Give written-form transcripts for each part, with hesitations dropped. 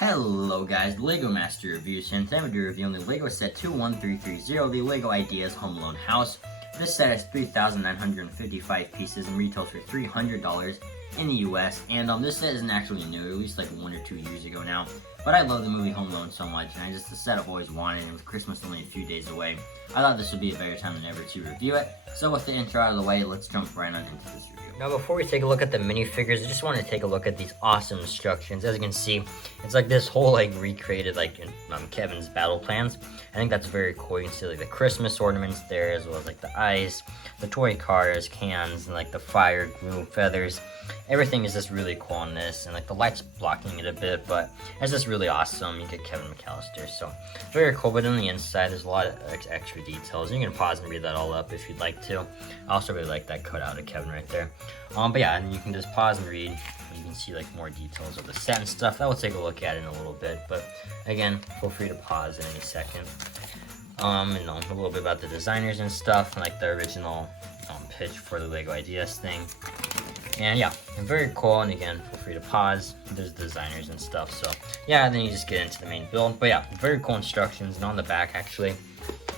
Hello guys, LEGO Master Reviews, and today I'm going to be reviewing the LEGO Set 21330, the LEGO Ideas Home Alone House. This set has 3,955 pieces and retails for $300 in the US, and this set isn't actually new, released like 1 or 2 years ago now. But I love the movie Home Alone so much, and the set I've always wanted, and with Christmas only a few days away, I thought this would be a better time than ever to review it. So with the intro out of the way, let's jump right on into this review. Now before we take a look at the minifigures, I just want to take a look at these awesome instructions. As you can see, it's like this whole recreated Kevin's battle plans. I think that's very cool. You can see like the Christmas ornaments there, as well as like the ice, the toy cars, cans, and like the fire, glue, feathers. Everything is just really cool on this, and like the light's blocking it a bit, but it's just really awesome. You get Kevin McAllister, so very cool. But on the inside, there's a lot of extra details. You can pause and read that all up if you'd like to. I also really like that cutout of Kevin right there. But yeah, and you can just pause and read. You can see like more details of the set and stuff. That we'll take a look at in a little bit. But again, feel free to pause in any second. And a little bit about the designers and stuff, and like the original pitch for the LEGO Ideas thing. And yeah, very cool. And again, feel free to pause. There's designers and stuff. So yeah, then you just get into the main build. But yeah, very cool instructions. And on the back, actually,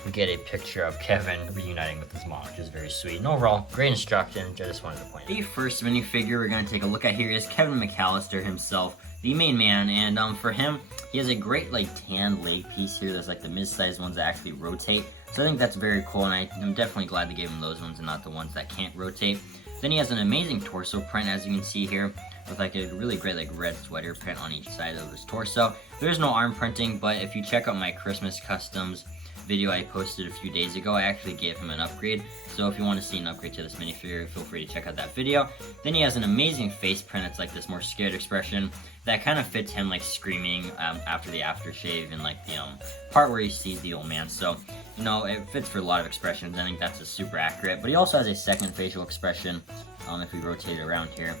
we get a picture of Kevin reuniting with his mom, which is very sweet. And overall, great instructions. I just wanted to point out. The first minifigure we're going to take a look at here is Kevin McAllister himself, the main man. And for him, he has a great tan leg piece here. There's like the mid-sized ones that actually rotate. So I think that's very cool, and I'm definitely glad they gave him those ones and not the ones that can't rotate. Then he has an amazing torso print, as you can see here, with like a really great red sweater print on each side of his torso. There's no arm printing, but if you check out my Christmas customs video I posted a few days ago, I actually gave him an upgrade. So if you want to see an upgrade to this minifigure, feel free to check out that video. Then he has an amazing face print. It's like this more scared expression that kind of fits him screaming after the aftershave, and like the part where he sees the old man. So it fits for a lot of expressions. I think that's a super accurate. But he also has a second facial expression if we rotate it around here,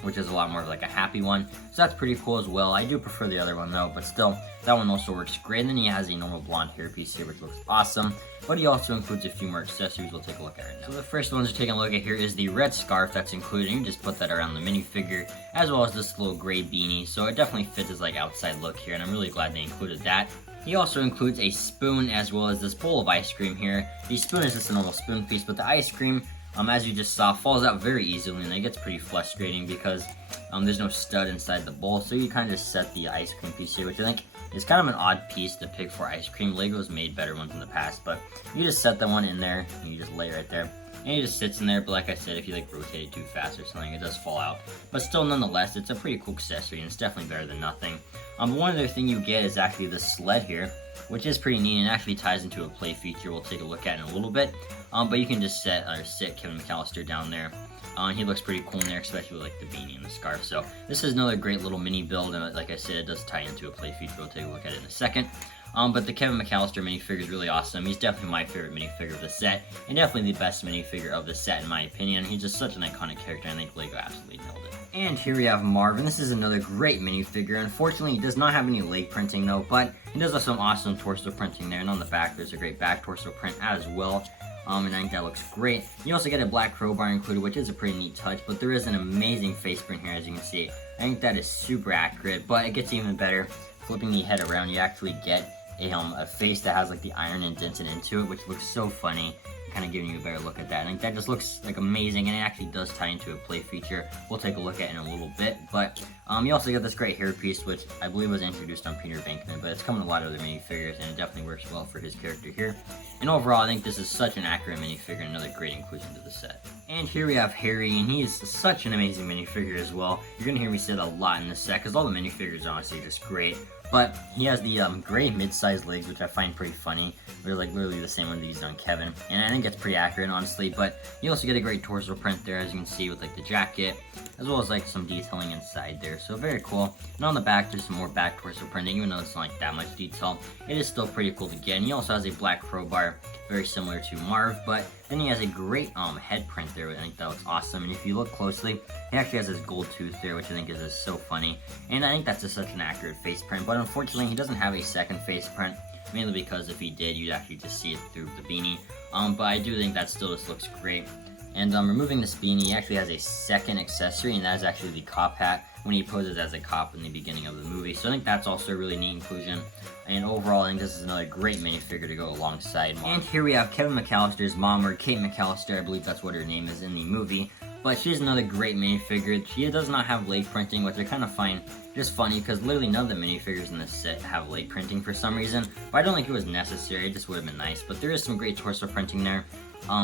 which is a lot more of like a happy one. So that's pretty cool as well. I do prefer the other one though, but still, that one also works great. And then he has a normal blonde hairpiece here, which looks awesome. But he also includes a few more accessories we'll take a look at right now. So the first ones we're taking a look at here is the red scarf that's included. You can just put that around the minifigure, as well as this little gray beanie. So it definitely fits his outside look here, and I'm really glad they included that. He also includes a spoon, as well as this bowl of ice cream here. The spoon is just a normal spoon piece, but the ice cream, as you just saw, falls out very easily, and it gets pretty frustrating because there's no stud inside the bowl. So you kind of just set the ice cream piece here, which I think is kind of an odd piece to pick for ice cream. LEGO's made better ones in the past, but you just set that one in there, and you just lay it right there. And it just sits in there, but like I said, if you rotate it too fast or something, it does fall out. But still, nonetheless, it's a pretty cool accessory, and it's definitely better than nothing. One other thing you get is actually this sled here, which is pretty neat and actually ties into a play feature we'll take a look at in a little bit. But you can just sit Kevin McAllister down there. He looks pretty cool in there, especially with the beanie and the scarf. So this is another great little mini build, and like I said, it does tie into a play feature. We'll take a look at it in a second. But the Kevin McAllister minifigure is really awesome. He's definitely my favorite minifigure of the set, and definitely the best minifigure of the set in my opinion. He's just such an iconic character, and I think LEGO absolutely nailed it. And here we have Marvin. This is another great minifigure. Unfortunately, he does not have any leg printing though, but he does have some awesome torso printing there. And on the back, there's a great back torso print as well. And I think that looks great. You also get a black crowbar included, which is a pretty neat touch, but there is an amazing face print here, as you can see. I think that is super accurate, but it gets even better. Flipping the head around, you actually get a face that has the iron indented into it, which looks so funny, kind of giving you a better look at that. I think that just looks amazing, and it actually does tie into a play feature we'll take a look at in a little bit. But you also get this great hairpiece, which I believe was introduced on Peter Venkman, but it's come in a lot of other minifigures, and it definitely works well for his character here. And overall, I think this is such an accurate minifigure, and another great inclusion to the set. And here we have Harry, and he is such an amazing minifigure as well. You're going to hear me say that a lot in this set, because all the minifigures are honestly just great. But he has the gray mid-sized legs, which I find pretty funny. They're literally the same one that he's on Kevin, and I think it's pretty accurate, honestly. But you also get a great torso print there, as you can see, with the jacket, as well as some detailing inside there. So very cool. And on the back, there's some more back torso printing, even though it's not that much detail. It is still pretty cool to get. And he also has a black crowbar, very similar to Marv, but then he has a great head print there. I think that looks awesome. And if you look closely, he actually has his gold tooth there, which I think is just so funny. And I think that's just such an accurate face print. But unfortunately, he doesn't have a second face print, mainly because if he did, you'd actually just see it through the beanie. But I do think that still just looks great. And removing this beanie, he actually has a second accessory, and that is actually the cop hat when he poses as a cop in the beginning of the movie. So I think that's also a really neat inclusion. And overall, I think this is another great minifigure to go alongside Mom. And here we have Kevin McAllister's mom, or Kate McAllister, I believe that's what her name is in the movie. But she's another great minifigure. She does not have leg printing, which I kind of find just funny, because literally none of the minifigures in this set have leg printing for some reason. But I don't think it was necessary, it just would have been nice. But there is some great torso printing there,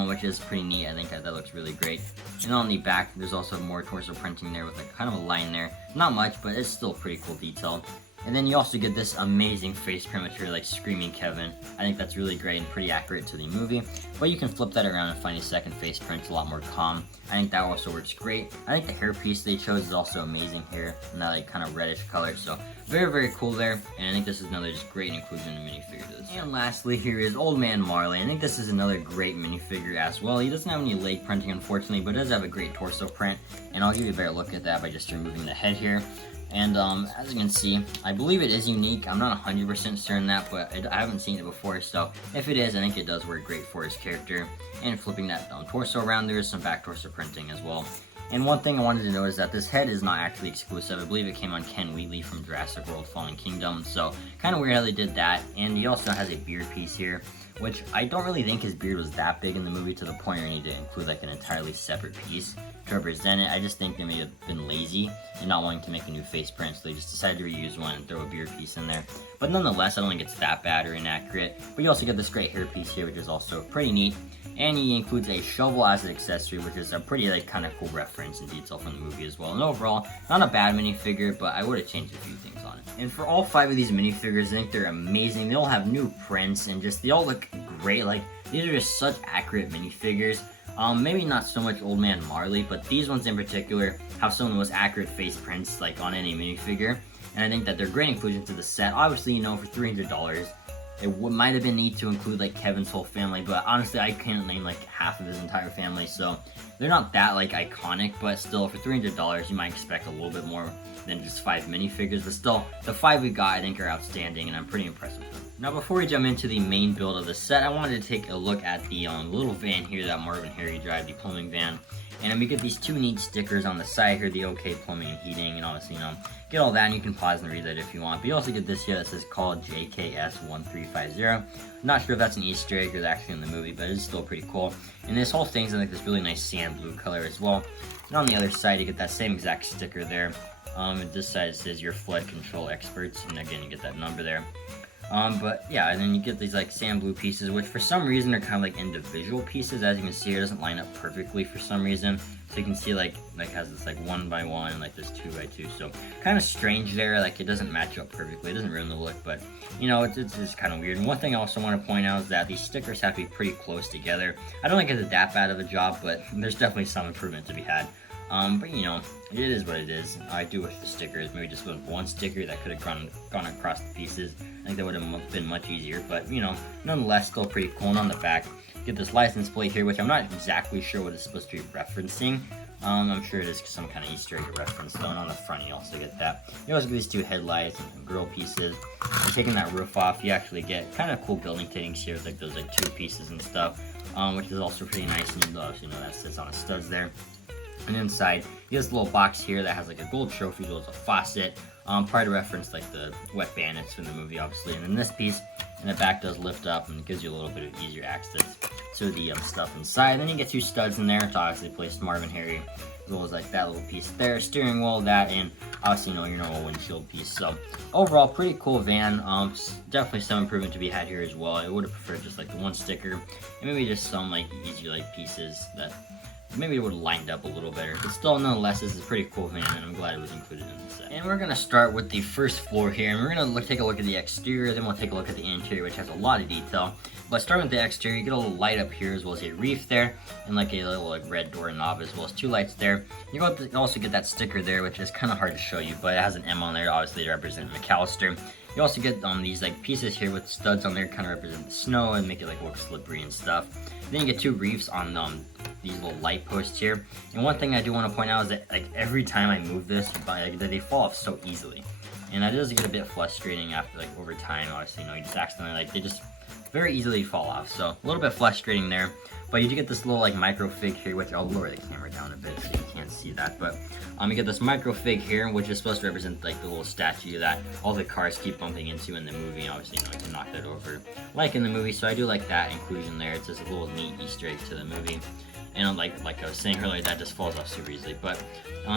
which is pretty neat. I think that looks really great. And on the back, there's also more torso printing there with like kind of a line there. Not much, but it's still pretty cool detail. And then you also get this amazing face print with her like screaming Kevin. I think that's really great and pretty accurate to the movie. But you can flip that around and find a second face print. It's a lot more calm. I think that also works great. I think the hairpiece they chose is also amazing here in that like kind of reddish color. So very, very cool there. And I think this is another just great inclusion in minifigures. And lastly, here is Old Man Marley. I think this is another great minifigure as well. He doesn't have any leg printing, unfortunately, but does have a great torso print. And I'll give you a better look at that by just removing the head here. And as you can see, I believe it is unique. I'm not 100% certain that, but I haven't seen it before, so if it is, I think it does work great for his character. And flipping that torso around, there is some back torso printing as well. And one thing I wanted to note is that this head is not actually exclusive. I believe it came on Ken Wheatley from Jurassic World Fallen Kingdom, so kind of weird how they did that. And he also has a beard piece here, which I don't really think his beard was that big in the movie to the point where you need to include like an entirely separate piece to represent it. I just think they may have been lazy and not wanting to make a new face print, so they just decided to reuse one and throw a beard piece in there. But nonetheless, I don't think it's that bad or inaccurate. But you also get this great hair piece here, which is also pretty neat. And he includes a shovel as an accessory, which is a pretty like kind of cool reference and detail from the movie as well. And overall, not a bad minifigure, but I would have changed a few things on it. And for all 5 of these minifigures, I think they're amazing. They all have new prints and just they all look great. Like these are just such accurate minifigures. Maybe not so much Old Man Marley, but these ones in particular have some of the most accurate face prints like on any minifigure. And I think that they're great inclusion to the set. Obviously, you know, for $300, it might have been neat to include like Kevin's whole family, but honestly, I can't name like half of his entire family, so they're not that like iconic. But still, for $300, you might expect a little bit more than just 5 minifigures. But still, the 5 we got, I think, are outstanding, and I'm pretty impressed with them. Now, before we jump into the main build of the set, I wanted to take a look at the little van here that Marvin Harry drive, the plumbing van. And we get these 2 neat stickers on the side here, the OK Plumbing and Heating, and obviously, you know, get all that, and you can pause and read that if you want. But you also get this here that says call JKS1350. Not sure if that's an Easter egg or actually in the movie, but it's still pretty cool. And this whole thing's in like this really nice sand blue color as well. And on the other side, you get that same exact sticker there. And this side says your flood control experts, and again, you get that number there. But yeah, and then you get these like sand blue pieces, which for some reason are kind of like individual pieces. As you can see, it doesn't line up perfectly for some reason. So you can see like has this like 1 by 1 and like this 2 by 2. So kind of strange there. Like it doesn't match up perfectly. It doesn't ruin the look, but you know, it's just kind of weird. And one thing I also want to point out is that these stickers have to be pretty close together. I don't think it's that bad of a job, but there's definitely some improvement to be had. But you know, it is what it is. I do wish the stickers maybe just with 1 sticker that could have gone across the pieces. I think that would have been much easier, but you know, nonetheless, still pretty cool. And on the back, get this license plate here, which I'm not exactly sure what it's supposed to be referencing. I'm sure it is some kind of Easter egg reference though. And on the front, you also get that. You also get these 2 headlights and some grill pieces. And taking that roof off, you actually get kind of cool building fittings here with like those like 2 pieces and stuff, which is also pretty nice. And you obviously know that sits on the studs there. And inside, you get this little box here that has like a gold trophy, as well as a faucet. Probably to reference like the Wet Bandits from the movie, obviously. And then this piece in the back does lift up and it gives you a little bit of easier access to the stuff inside. And then you get 2 studs in there to obviously place Marvin Harry, as well as like that little piece there, steering wheel, that, and obviously, you know, your normal windshield piece. So overall, pretty cool van. Definitely some improvement to be had here as well. I would have preferred just like the 1 sticker and maybe just some like easier like pieces that maybe it would have lined up a little better. But still, nonetheless, this is a pretty cool van, and I'm glad it was included in the set. And we're going to start with the first floor here, and we're going to take a look at the exterior, then we'll take a look at the interior, which has a lot of detail. But starting with the exterior, you get a little light up here, as well as a reef there, and like a little like red door knob, as well as 2 lights there. You also get that sticker there, which is kind of hard to show you, but it has an M on there, obviously to represent McAllister. You also get these like pieces here with studs on there, kind of represent the snow and make it like look slippery and stuff. Then you get 2 reefs on these little light posts here. And one thing I do want to point out is that like every time I move this, they fall off so easily, and that does get a bit frustrating after like over time. Obviously, you know, you just accidentally like they just very easily fall off. So a little bit frustrating there. But you do get this little like micro fig here, which I'll lower the camera down a bit so you can't see that. But you get this micro fig here, which is supposed to represent like the little statue that all the cars keep bumping into in the movie. And obviously, you can knock that over like in the movie. So I do like that inclusion there. It's just a little neat Easter egg to the movie. And like I was saying earlier, that just falls off super easily. But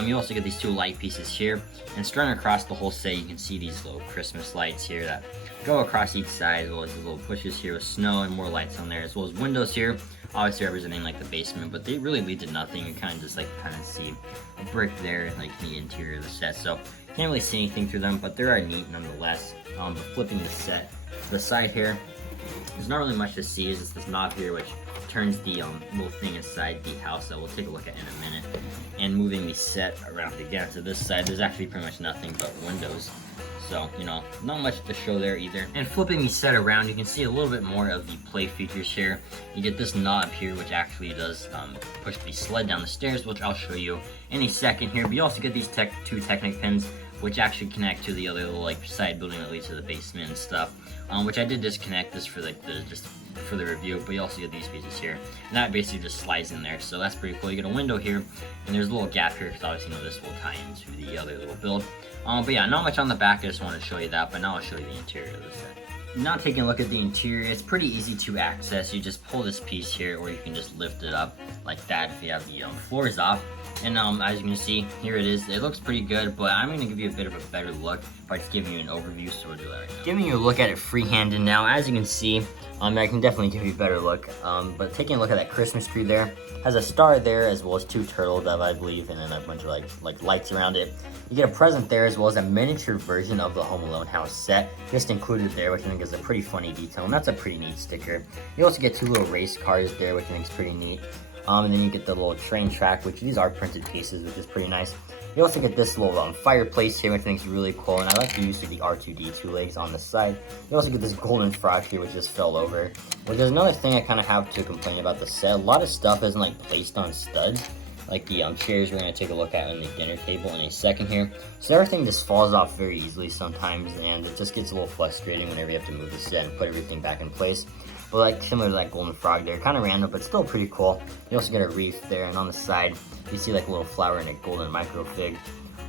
you also get these two light pieces here. And strung across the whole set, you can see these little Christmas lights here that go across each side, as well as the little pushes here with snow and more lights on there, as well as windows here, obviously representing like the basement, but they really lead to nothing. You kind of just like see a brick there, like the interior of the set. So you can't really see anything through them, but they are neat nonetheless. But flipping the set to the side here, there's not really much to see. It's just this knob here, which turns the little thing inside the house that we'll take a look at in a minute. And moving the set around again to this side, there's actually pretty much nothing but windows. So, not much to show there either. And flipping the set around, you can see a little bit more of the play features here. You get this knob here, which actually does push the sled down the stairs, which I'll show you in a second here. But you also get these two Technic pins, which actually connect to the other little like side building that leads to the basement and stuff. Which I did disconnect this for just for the review, but you also get these pieces here, and that basically just slides in there. So that's pretty cool. You get a window here, and there's a little gap here because obviously this will tie into the other little build. But yeah, not much on the back. I just want to show you that, but now I'll show you the interior of the set. Now taking a look at the interior, it's pretty easy to access. You just pull this piece here, or you can just lift it up like that if you have the floors off. And as you can see, here it is. It looks pretty good, but I'm going to give you a bit of a better look by just giving you an overview, so we'll do that right now. Giving you a look at it freehanded now, as you can see, I can definitely give you a better look. But taking a look at that Christmas tree there, has a star there as well as two turtle doves, I believe, and then a bunch of like lights around it. You get a present there as well as a miniature version of the Home Alone house set just included there, which I think is a pretty funny detail, and that's a pretty neat sticker. You also get two little race cars there, which I think is pretty neat. And then you get the little train track, which these are printed pieces, which is pretty nice. You also get this little fireplace here, which I think is really cool, and I like the use of the R2-D2 legs on the side. You also get this golden frog here, which just fell over. Which is another thing I kind of have to complain about the set. A lot of stuff isn't placed on studs, like the chairs we're going to take a look at on the dinner table in a second here. So everything just falls off very easily sometimes, and it just gets a little frustrating whenever you have to move the set and put everything back in place. But similar to that golden frog there, kind of random, but still pretty cool. You also get a wreath there, and on the side, you see a little flower and a golden micro fig.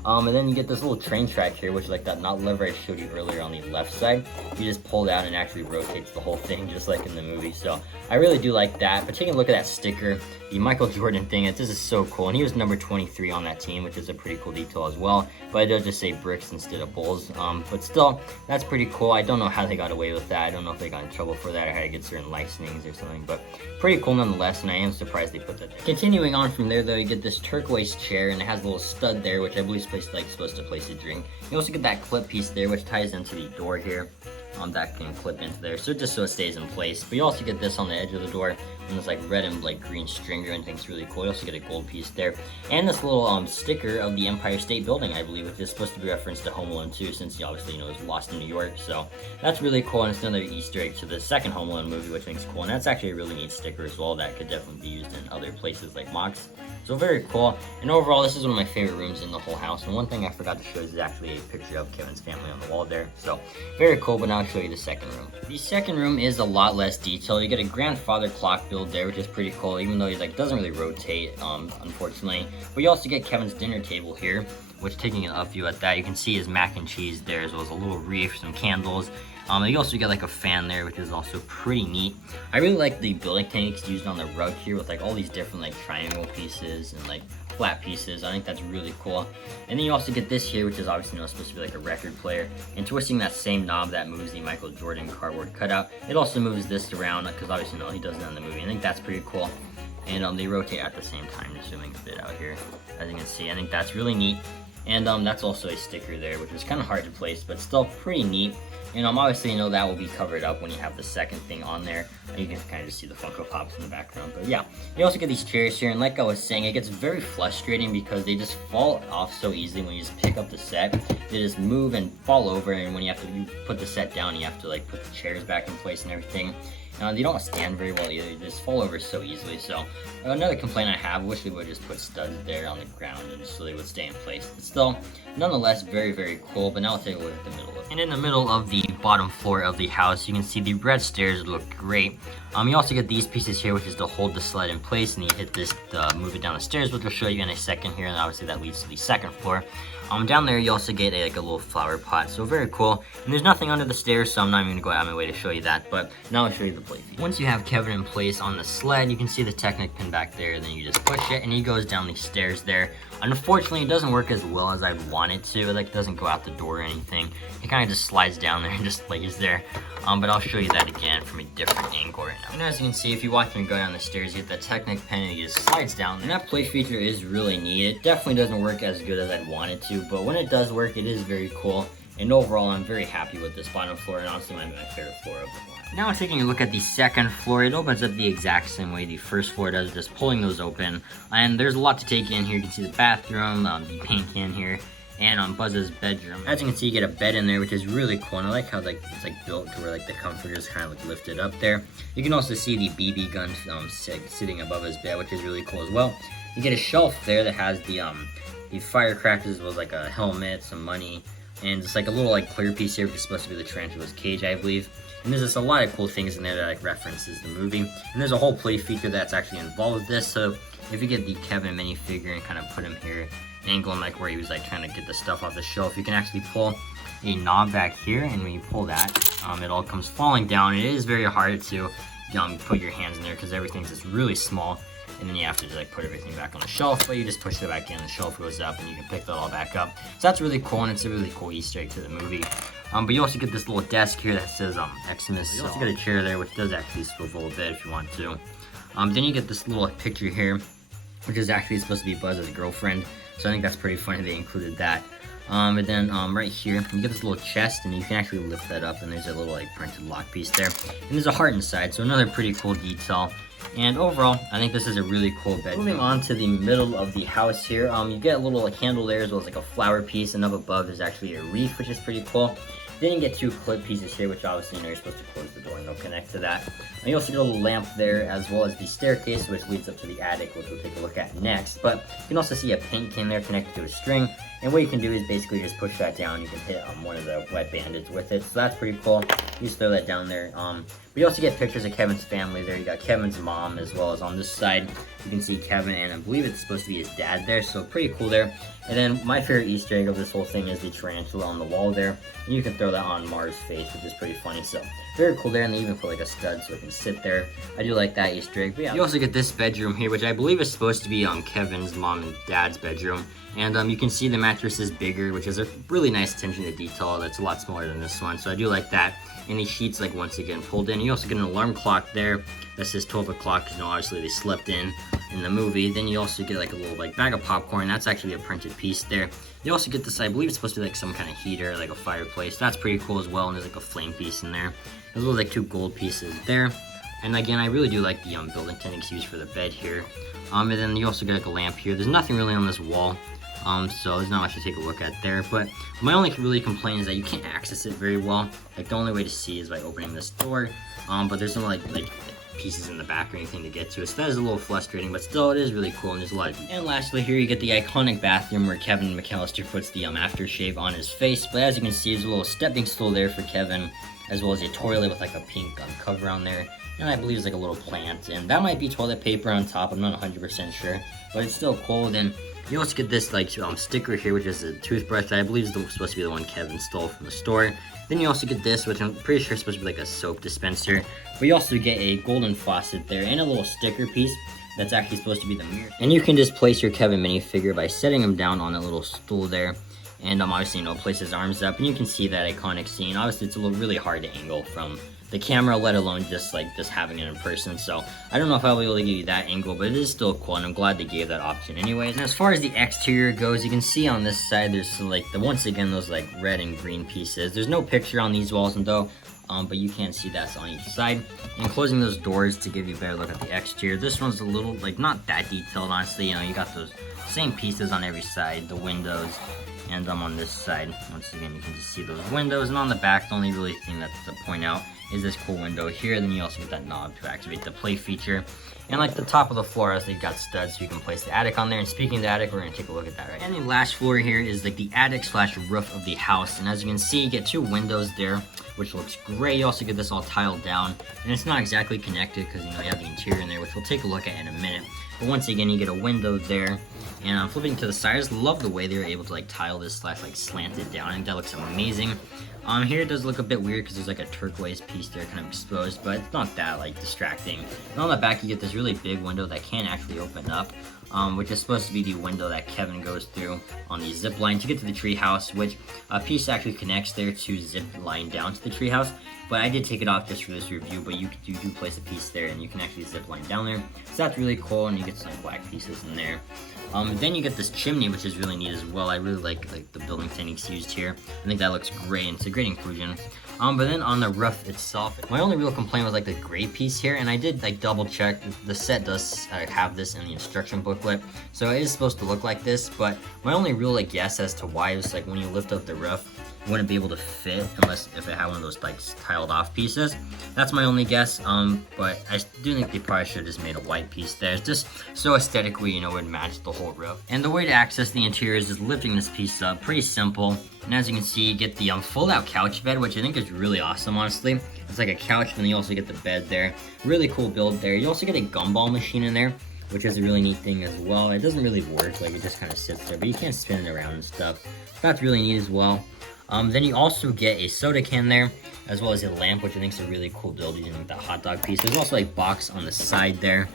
And then you get this little train track here, which is like that knot lever I showed you earlier on the left side. You just pull down and actually rotates the whole thing, just like in the movie. So I really do like that. But taking a look at that sticker, the Michael Jordan thing, this is so cool. And he was number 23 on that team, which is a pretty cool detail as well. But it does just say bricks instead of bulls. But still, that's pretty cool. I don't know how they got away with that. I don't know if they got in trouble for that or had to get certain licensings or something. But pretty cool nonetheless, and I am surprised they put that there. Continuing on from there, though, you get this turquoise chair, and it has a little stud there, which I believe is supposed to place a drink. You also get that clip piece there, which ties into the door here. That can clip into there, so just so it stays in place. But you also get this on the edge of the door, and it's red and green stringer, and I think it's really cool. You also get a gold piece there, and this little sticker of the Empire State Building, I believe, which is supposed to be referenced to Home Alone 2, since he obviously it was lost in New York. So that's really cool, and it's another Easter egg to the second Home Alone movie, which I think is cool. And that's actually a really neat sticker as well that could definitely be used in other places like Mox. So very cool. And overall, this is one of my favorite rooms in the whole house. And one thing I forgot to show is actually a picture of Kevin's family on the wall there. So very cool, but now I'll show you the second room. The second room is a lot less detailed. You get a grandfather clock build there, which is pretty cool, even though he doesn't really rotate, unfortunately. But you also get Kevin's dinner table here, which taking an up view at that, you can see his mac and cheese there, as well as a little wreath, some candles. You also get a fan there, which is also pretty neat. I really like the building techniques used on the rug here with all these different triangle pieces and flat pieces. I think that's really cool. And then you also get this here, which is obviously supposed to be a record player. And twisting that same knob that moves the Michael Jordan cardboard cutout, it also moves this around because obviously he does that in the movie. I think that's pretty cool. And they rotate at the same time, just zooming a bit out here. As you can see, I think that's really neat. And that's also a sticker there, which is kind of hard to place, but still pretty neat. And obviously, that will be covered up when you have the second thing on there. And you can kind of just see the Funko Pops in the background. But yeah, you also get these chairs here. And like I was saying, it gets very frustrating because they just fall off so easily when you just pick up the set. They just move and fall over. And when you put the set down, you have to put the chairs back in place and everything. They don't stand very well either. They just fall over so easily. So another complaint I have, wish they would just put studs there on the ground and so they would stay in place. But still, nonetheless, very, very cool. But now I'll take a look at the middle of it. And in the middle of the bottom floor of the house, you can see the red stairs look great. You also get these pieces here, which is to hold the sled in place, and you hit this to move it down the stairs, which I'll show you in a second here, and obviously that leads to the second floor. Down there you also get like a little flower pot, so very cool. And there's nothing under the stairs, so I'm not even gonna go out of my way to show you that, but now I'll show you the play feature. Once you have Kevin in place on the sled, you can see the Technic pin back there, then you just push it and he goes down these stairs there. Unfortunately, it doesn't work as well as I'd want it to. It doesn't go out the door or anything. It kind of just slides down there and just lays there. But I'll show you that again from a different angle right now. And as you can see, if you watch me go down the stairs, you get the Technic pin and it just slides down. And that play feature is really neat. It definitely doesn't work as good as I'd want it to, but when it does work, it is very cool. And overall, I'm very happy with this bottom floor, and honestly my favorite floor of the whole house. Now taking a look at the second floor, it opens up the exact same way the first floor does, just pulling those open. And there's a lot to take in here. You can see the bathroom, the paint can here, and on Buzz's bedroom. As you can see, you get a bed in there, which is really cool, and I like how it's built to where the comforter is kind of lifted up there. You can also see the BB gun sitting above his bed, which is really cool as well. You get a shelf there that has the firecrackers, was like a helmet, some money, and just like a little clear piece here, which is supposed to be the tarantula's cage, I believe. And there's just a lot of cool things in there that references the movie. And there's a whole play feature that's actually involved with this. So if you get the Kevin minifigure and kind of put him here, angle him where he was trying to get the stuff off the shelf, you can actually pull a knob back here, and when you pull that, it all comes falling down. It is very hard to put your hands in there because everything's just really small. And then you have to just put everything back on the shelf, but you just push it back in, the shelf goes up, and you can pick that all back up. So that's really cool, and it's a really cool Easter egg to the movie. But you also get this little desk here that says Xmas. You also get a chair there, which does actually swivel a bit if you want to. Then you get this little picture here, which is actually supposed to be Buzz's girlfriend. So I think that's pretty funny they included that. And then right here, you get this little chest, and you can actually lift that up, and there's a little printed lock piece there. And there's a heart inside, so another pretty cool detail. And overall, I think this is a really cool bed. Moving on to the middle of the house here, you get a little handle there as well as a flower piece, and up above there's actually a wreath, which is pretty cool. Then you get two clip pieces here, which obviously you're supposed to close the door and they'll connect to that. And you also get a little lamp there, as well as the staircase, which leads up to the attic, which we'll take a look at next. But you can also see a paint can there connected to a string. And what you can do is basically just push that down. You can hit one of the wet bandits with it. So that's pretty cool. You just throw that down there. But you also get pictures of Kevin's family there. You got Kevin's mom, as well as on this side, you can see Kevin, and I believe it's supposed to be his dad there. So pretty cool there. And then my favorite Easter egg of this whole thing is the tarantula on the wall there. And you can throw that on Mars' face, which is pretty funny. So very cool there. And they even put a stud so it can sit there. I do like that Easter egg. But yeah, you also get this bedroom here, which I believe is supposed to be Kevin's mom and dad's bedroom. And you can see the mattress is bigger, which is a really nice attention to detail. That's a lot smaller than this one, so I do like that. And the sheets, once again, pulled in. You also get an alarm clock there that says 12 o'clock, because obviously they slept in the movie. Then you also get a little bag of popcorn. That's actually a printed piece there. You also get this, I believe it's supposed to be some kind of heater, a fireplace. That's pretty cool as well, and there's a flame piece in there, as well as two gold pieces there. And again, I really do like the building techniques used for the bed here. And then you also get a lamp here. There's nothing really on this wall. So there's not much to take a look at there, but my only really complaint is that you can't access it very well. The only way to see is by opening this door, but there's no pieces in the back or anything to get to it, so that is a little frustrating, but still it is really cool, and there's a lot of. And lastly here you get the iconic bathroom where Kevin McAllister puts the aftershave on his face, but as you can see there's a little stepping stool there for Kevin, as well as a toilet with a pink cover on there, and I believe there's a little plant, and that might be toilet paper on top. I'm not 100% sure, but it's still cool. Then you also get this sticker here, which is a toothbrush that I believe is supposed to be the one Kevin stole from the store. Then you also get this, which I'm pretty sure is supposed to be a soap dispenser. But you also get a golden faucet there and a little sticker piece that's actually supposed to be the mirror. And you can just place your Kevin minifigure by setting him down on a little stool there. And obviously, place his arms up, and you can see that iconic scene. Obviously, it's really hard to angle from the camera, let alone just having it in person. So I don't know if I'll be able to give you that angle, but it is still cool, and I'm glad they gave that option anyways. And as far as the exterior goes, you can see on this side there's once again those red and green pieces. There's no picture on these walls though, but you can see that's on each side. And closing those doors to give you a better look at the exterior. This one's a little not that detailed, honestly. You got those same pieces on every side, the windows. And on this side, once again, you can just see those windows. And on the back, the only really thing that's to point out is this cool window here. Then you also get that knob to activate the play feature. And like the top of the floor, I think got studs so you can place the attic on there. And speaking of the attic, we're gonna take a look at that right now. And the last floor here is like the attic slash roof of the house. And as you can see, you get 2 windows there, which looks great. You also get this all tiled down, and it's not exactly connected because you have the interior in there, which we'll take a look at in a minute. But once again, you get a window there. And I'm flipping to the side. I just love the way they were able to like tile this slash like slant it down. I think that looks amazing. Here it does look a bit weird because there's like a turquoise piece there kind of exposed, but it's not that like distracting. And on the back you get this really big window that can actually open up, which is supposed to be the window that Kevin goes through on the zip line to get to the treehouse, which a piece actually connects there to zip line down to the treehouse. But I did take it off just for this review, but you do place a piece there and you can actually zip line down there. So that's really cool, and you get some black pieces in there. Then you get this chimney, which is really neat as well. I really like the building techniques used here. I think that looks great, and it's a great inclusion. But then on the roof itself, my only real complaint was like the gray piece here, and I did like double check. The set does have this in the instruction booklet, so it is supposed to look like this. But my only real like guess as to why is like when you lift up the roof, it wouldn't be able to fit unless if it had one of those like tiled off pieces. That's my only guess. But I do think they probably should have just made a white piece there. It's just so aesthetically, would match the whole roof. And the way to access the interior is just lifting this piece up. Pretty simple. And as you can see, you get the fold-out couch bed, which I think is really awesome, honestly. It's like a couch, and then you also get the bed there. Really cool build there. You also get a gumball machine in there, which is a really neat thing as well. It doesn't really work, like it just kind of sits there, but you can spin it around and stuff. That's really neat as well. Then you also get a soda can there, as well as a lamp, which I think is a really cool build using like that hot dog piece. There's also like box on the side there.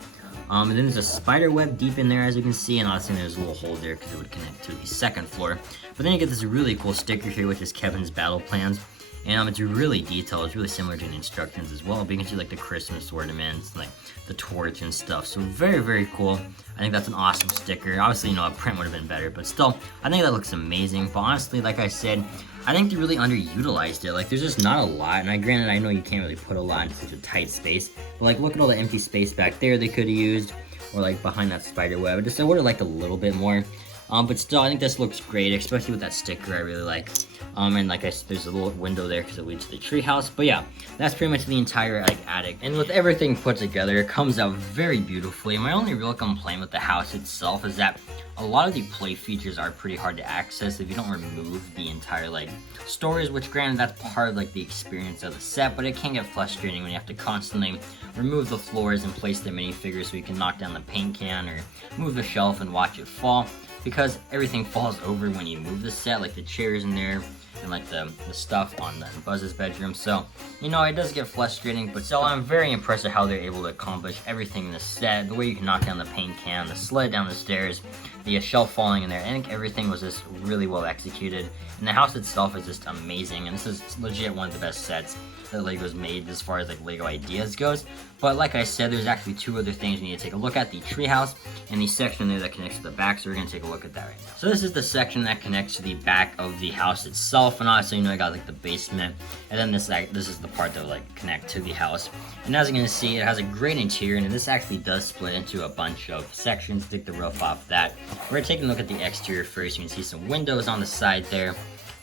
And then there's a spider web deep in there, as you can see, and obviously there's a little hole there because it would connect to the second floor. But then you get this really cool sticker here, which is Kevin's battle plans. And it's really detailed. It's really similar to the instructions as well, but you can see like the Christmas ornaments, like the torch and stuff. So very, very cool. I think that's an awesome sticker. Obviously, a print would have been better, but still, I think that looks amazing. But honestly, like I said, I think they really underutilized it. Like, there's just not a lot. And granted, I know you can't really put a lot in such a tight space, but like, look at all the empty space back there they could have used, or like behind that spider web. I would have liked a little bit more. But still, I think this looks great, especially with that sticker. I really like. And like I said, there's a little window there because it leads to the treehouse. But yeah, that's pretty much the entire like attic. And with everything put together, it comes out very beautifully. My only real complaint with the house itself is that a lot of the play features are pretty hard to access if you don't remove the entire like stories, which granted that's part of like the experience of the set, but it can get frustrating when you have to constantly remove the floors and place the minifigures so you can knock down the paint can or move the shelf and watch it fall, because everything falls over when you move the set, like the chairs in there and like the stuff on the Buzz's bedroom. So it does get frustrating, but still I'm very impressed at how they're able to accomplish everything in the set. The way you can knock down the paint can, the sled down the stairs, the shelf falling in there. I think everything was just really well executed, and the house itself is just amazing, and this is legit one of the best sets that LEGO's made as far as like LEGO Ideas goes. But like I said, there's actually 2 other things we need to take a look at: the treehouse and the section there that connects to the back. So we're gonna take a look at that right now. So this is the section that connects to the back of the house itself, and obviously I got like the basement, and then this is the part that will like connect to the house. And as you're gonna see, it has a great interior, and this actually does split into a bunch of sections. Take the roof off that. We're taking a look at the exterior first. You can see some windows on the side there,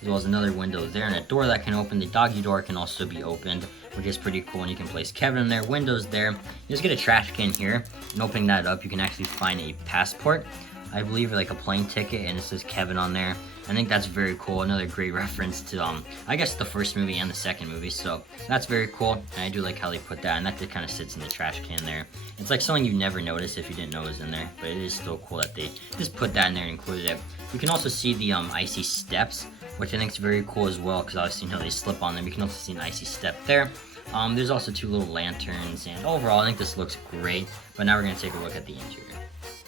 as well as another window there, and a door that can open. The doggy door can also be opened, which is pretty cool, and you can place Kevin in there. Windows there. You just get a trash can here, and opening that up, you can actually find a passport, I believe, or like a plane ticket, and it says Kevin on there. I think that's very cool. Another great reference to, I guess, the first movie and the second movie, so that's very cool, and I do like how they put that, and that just kind of sits in the trash can there. It's like something you never notice if you didn't know it was in there, but it is still cool that they just put that in there and included it. You can also see the icy steps, which I think is very cool as well, because obviously they slip on them. You can also see an icy step there. There's also 2 little lanterns, and overall I think this looks great. But now we're going to take a look at the interior.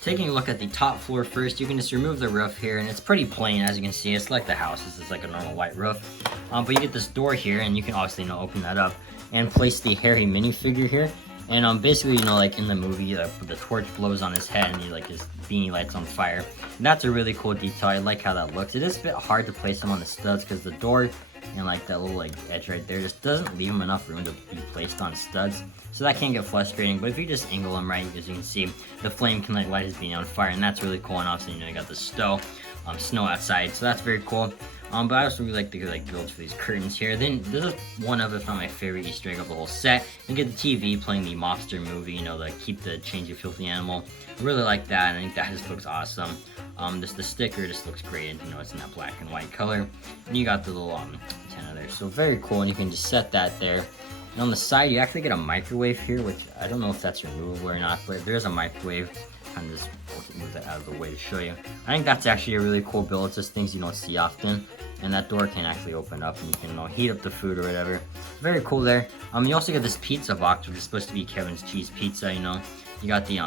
Taking a look at the top floor first, you can just remove the roof here, and it's pretty plain. As you can see, it's like the house. This is like a normal white roof. But you get this door here, and you can obviously open that up and place the Harry minifigure here. And basically, like in the movie, the torch blows on his head and his beanie lights on fire. And that's a really cool detail. I like how that looks. It is a bit hard to place him on the studs because the door and like that little edge right there just doesn't leave him enough room to be placed on studs. So that can get frustrating, but if you just angle him right, as you can see, the flame can light his beanie on fire, and that's really cool. And obviously, you got the snow outside, so that's very cool. But I also really like the builds for these curtains here. Then this is one of, if not my favorite Easter egg of the whole set. You get the TV playing the Mobster movie, you know, the Keep the Change, You Filthy Animal. I really like that, and I think that just looks awesome. The sticker just looks great, and you know, it's in that black and white color. And you got the little antenna there, so very cool, and you can just set that there. And on the side, you actually get a microwave here, which I don't know if that's removable or not, but there's a microwave. Kind of just move that out of the way to show you. I think that's actually a really cool build. It's just things you don't see often. And that door can actually open up, and you can, you know, heat up the food or whatever. Very cool there. You also get this pizza box, which is supposed to be Kevin's Cheese Pizza, you know. You got the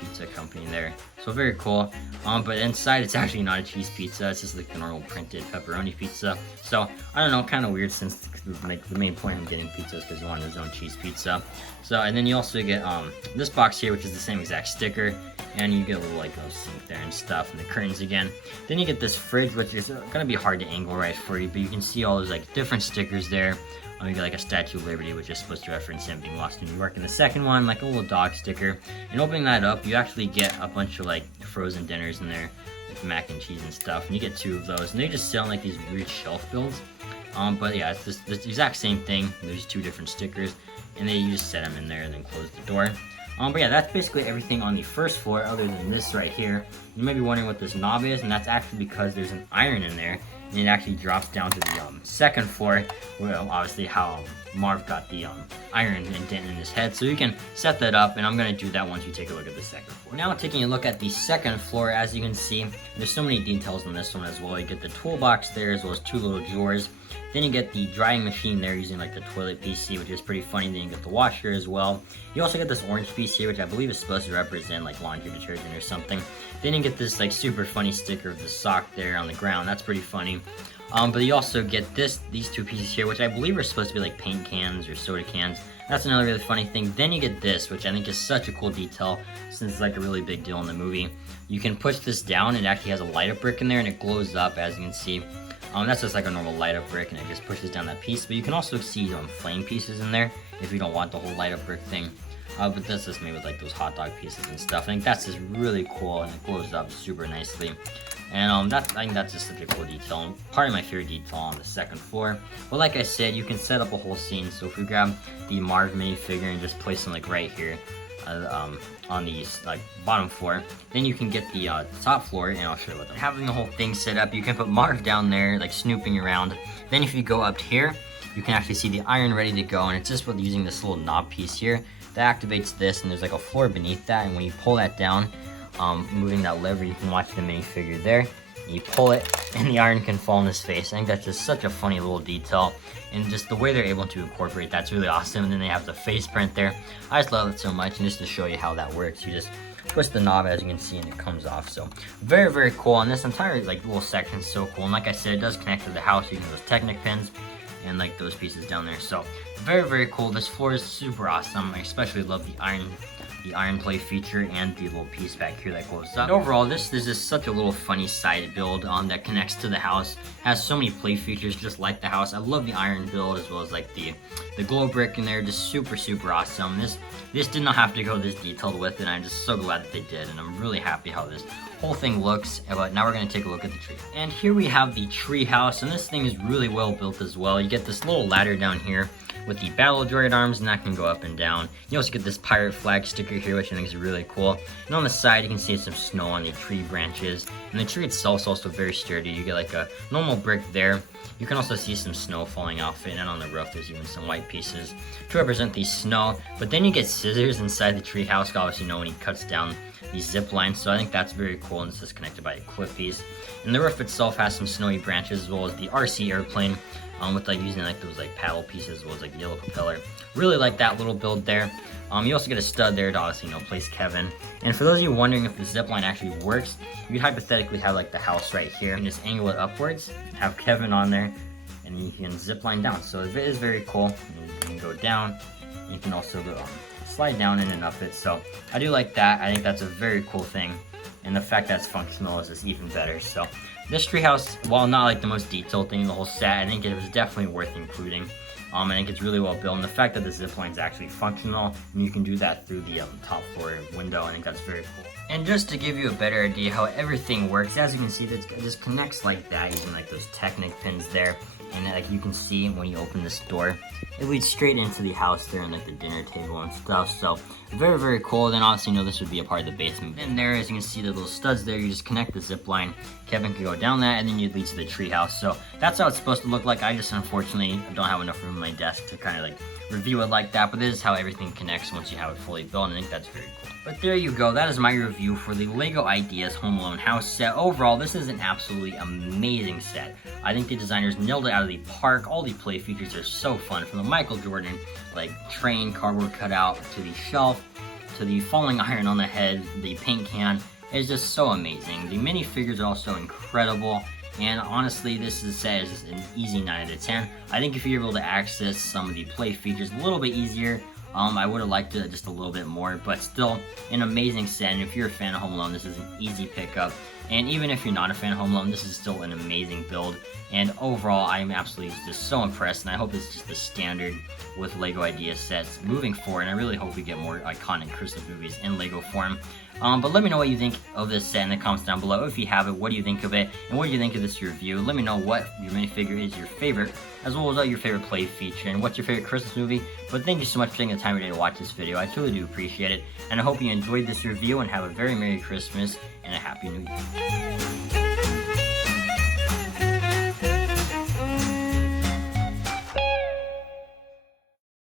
pizza company there, so very cool. But inside it's actually not a cheese pizza, it's just like the normal printed pepperoni pizza. So I don't know, kind of weird, since like the main point of getting pizza is because you want his own cheese pizza. So, and then you also get this box here, which is the same exact sticker, and you get a little like sink there and stuff, and the curtains again. Then you get this fridge, which is gonna be hard to angle right for you, but you can see all those like different stickers there. You get like a Statue of Liberty, which is supposed to reference him being lost in New York. And the second one, like a little dog sticker. And opening that up, you actually get a bunch of like frozen dinners in there, like mac and cheese and stuff. And you get 2 of those, and they just sell like these weird shelf builds. But yeah, it's just the exact same thing. There's 2 different stickers, and you just set them in there and then close the door. But yeah, that's basically everything on the first floor, other than this right here. You might be wondering what this knob is, and that's actually because there's an iron in there. And it actually drops down to the second floor, where obviously how Marv got the iron indent in his head. So you can set that up, and I'm going to do that once you take a look at the second floor. Now taking a look at the second floor, as you can see, there's so many details on this one as well. You get the toolbox there, as well as 2 little drawers. Then you get the drying machine there using like the toilet PC, which is pretty funny. Then you get the washer as well. You also get this orange piece here, which I believe is supposed to represent like laundry detergent or something. Then you get this like super funny sticker of the sock there on the ground. That's pretty funny. But you also get these 2 pieces here, which I believe are supposed to be like paint cans or soda cans. That's another really funny thing. Then you get this, which I think is such a cool detail, since it's like a really big deal in the movie. You can push this down, and it actually has a light up brick in there, and it glows up, as you can see. That's just like a normal light up brick, and it just pushes down that piece. But you can also see flame pieces in there if you don't want the whole light up brick thing. But that's just made with like those hot dog pieces and stuff. I think that's just really cool, and it glows up super nicely. And I think that's just such a cool detail, and probably my favorite detail on the second floor. But like I said, you can set up a whole scene. So if we grab the Marv minifigure and just place them like right here on the like bottom floor, then you can get the top floor, and I'll show you what. Having the whole thing set up, you can put Marv down there like snooping around. Then if you go up here, you can actually see the iron ready to go, and it's just with using this little knob piece here that activates this, and there's like a floor beneath that, and when you pull that down, moving that lever, you can watch the minifigure there. You pull it, and the iron can fall in his face. I think that's just such a funny little detail, and just the way they're able to incorporate that's really awesome. And then they have the face print there. I just love it so much, and just to show you how that works, you just twist the knob, as you can see, and it comes off. So very, very cool. And this entire like little section is so cool. And like I said, it does connect to the house using those Technic pins and like those pieces down there. So very, very cool. This floor is super awesome. I especially love the iron play feature and the little piece back here that goes up. And overall, this is just such a little funny side build that connects to the house. Has so many play features just like the house. I love the iron build, as well as like the glow brick in there. Just super, super awesome. This did not have to go this detailed with it. I'm just so glad that they did, and I'm really happy how this whole thing looks. But now we're going to take a look at the tree. And here we have the tree house, and this thing is really well built as well. You get this little ladder down here with the battle droid arms, and that can go up and down. You also get this pirate flag sticker here, which I think is really cool. And on the side, you can see some snow on the tree branches. And the tree itself is also very sturdy. You get like a normal brick there. You can also see some snow falling off it, and on the roof there's even some white pieces to represent the snow. But then you get scissors inside the tree house, obviously, you know, when he cuts down these zip lines. So I think that's very cool, and this is connected by a clip piece. And the roof itself has some snowy branches, as well as the RC airplane. With like using like those like paddle pieces, as well as like yellow propeller. Really like that little build there. You also get a stud there to obviously, you know, place Kevin. And for those of you wondering if the zipline actually works, you could hypothetically have like the house right here and just angle it upwards, have Kevin on there, and you can zipline down. So it is very cool. You can go down. You can also go slide down in and up it. So I do like that. I think that's a very cool thing. And the fact that it's functional is just even better. So This treehouse, while not like the most detailed thing in the whole set, I think it was definitely worth including. I think it's really well built, and the fact that the zipline is actually functional, and you can do that through the top floor window, I think that's very cool. And just to give you a better idea how everything works, as you can see, it just connects like that using like those Technic pins there. And like you can see when you open this door, it leads straight into the house there and like the dinner table and stuff. So very, very cool. Then obviously, you know, this would be a part of the basement. And there, as you can see, the little studs there, you just connect the zip line. Kevin can go down that, and then you'd lead to the treehouse. So that's how it's supposed to look like. I just unfortunately don't have enough room on my desk to kind of like review it like that, but this is how everything connects once you have it fully built, and I think that's very cool. But there you go, that is my review for the LEGO Ideas Home Alone house set. Overall, this is an absolutely amazing set. I think the designers nailed it out of the park. All the play features are so fun, from the Michael Jordan like train cardboard cutout to the shelf to the falling iron on the head, the paint can. It's just so amazing. The minifigures are also incredible. And honestly, this set is an easy 9 out of 10. I think if you're able to access some of the play features a little bit easier, I would have liked it just a little bit more, but still an amazing set. And if you're a fan of Home Alone, this is an easy pickup. And even if you're not a fan of Home Alone, this is still an amazing build. And overall, I'm absolutely just so impressed, and I hope it's just the standard with LEGO Ideas sets moving forward. And I really hope we get more iconic Christmas movies in LEGO form. But let me know what you think of this set in the comments down below. If you have it, what do you think of it? And what do you think of this review? Let me know what your minifigure is your favorite, as well as your favorite play feature, and what's your favorite Christmas movie. But thank you so much for taking the time today to watch this video. I truly do appreciate it. And I hope you enjoyed this review, and have a very Merry Christmas and a Happy New Year.